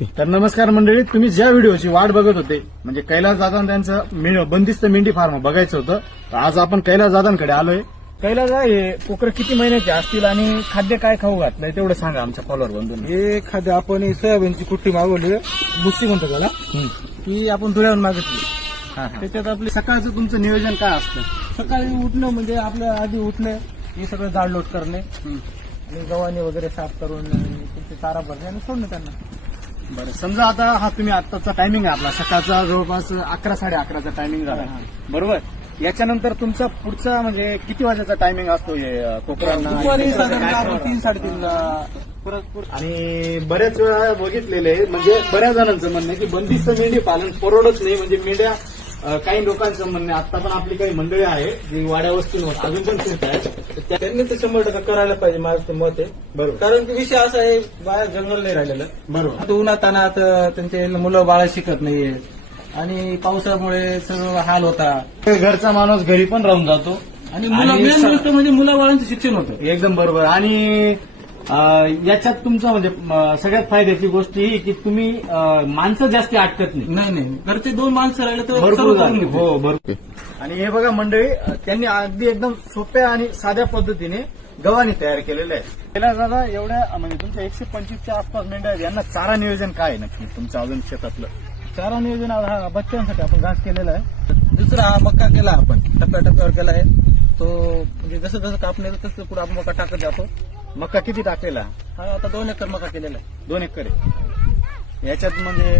तर नमस्कार मंडळी, तुम्ही ज्या व्हिडिओची वाट बघत होते म्हणजे कैलास दादा त्यांचं बंदिस्त मेंढी फार्म बघायचं होतं, तर आज आपण कैलास दादांकडे आलोय. कैलास हे कोकरं किती महिन्याचे असतील आणि खाद्य काय खाऊ घातलंय तेवढं सांगा आमच्या फॉलोअर बंधूंना. हे खाद्य आपण सोयाबीनची कुट्टी मागवली, बुस्सी म्हणतो त्याला. ती आपण धुळ्यावरून मागितली. त्याच्यात आपले सकाळचं तुमचं नियोजन काय असतं? सकाळी उठणं म्हणजे आपलं आधी उठणं, हे सगळं जाडलोट करणे आणि गव्हाणी वगैरे साफ करून त्यांचे चारा भरणे आणि सोडणं त्यांना. बरं, समजा आता हा तुम्ही आत्ताचा टायमिंग आहे आपला सकाळचा जवळपास 11-11:30चा टायमिंग झाला, बरोबर. याच्यानंतर तुमचा पुढचा म्हणजे किती वाजेचा टायमिंग असतो हे कोकरांना? दुपारी साधारण 3-3:30ला. आणि बऱ्याच वेळा बघितलेले म्हणजे बऱ्याच जणांचं म्हणणं आहे की बंदिस्त मेंढी पालन परवडत नाही. म्हणजे मेंढ्या काही लोकांचं म्हणणं आहे, आता पण आपली काही मंडळी आहे जी वाड्या वस्तींवर अजून पण फिरत आहेत, त्यांनी तर 100% करायला पाहिजे, माझं ते मत आहे. बरोबर. कारण की विषय असा आहे, बाहेर जंगल नाही राहिलेलं. बरोबर. आता उन्हातानात त्यांचे मुलं बाळा शिकत नाहीये आणि पावसामुळे सगळं हाल होता. घरचा माणूस घरी पण राहून जातो आणि मेन गोष्ट म्हणजे मुलाबाळांचं शिक्षण होतं. एकदम बरोबर. आणि याच्यात तुमचं म्हणजे सगळ्यात फायद्याची गोष्ट ही की तुम्ही माणसं जास्ती अटकत नाही. नाही, घरचे 2 माणसं राहिले तर भरपूर सर्व करून झालं. घेतो. हो, भरपूर. आणि हे बघा मंडळी, त्यांनी अगदी एकदम सोप्या आणि साध्या पद्धतीने गव्हाणी तयार केलेलं आहे. त्याला दादा एवढ्या म्हणजे तुमच्या 125च्या आसपास मेंढ्या आहेत, यांना चारा नियोजन काय आहे नक्की तुमचं अजून शेतातलं? चारा नियोजन हा बच्चांसाठी आपण घास केलेला आहे. दुसरा हा मका केला आपण, टप्प्याटप्प्यावर केला आहे तो. म्हणजे जसं जसं कापणे तसं पुढे आपण मका टाकत जातो. मका किती टाकलेला? हा आता 2 एकर मका केलेला आहे. 2 एकर आहे. याच्यात म्हणजे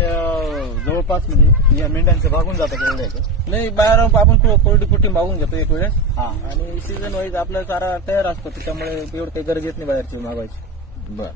जवळपास म्हणजे या मेंढ्यांचं भागून जातं का एवढं याचं? नाही, बाहेर आपण कोरडी कुट्टी मागून घेतो एक वेळेस. हा. आणि सीझन वाईज आपला चारा तयार असतो, त्याच्यामुळे एवढं काही गरज येत नाही बाहेरची मागवायची. बरं.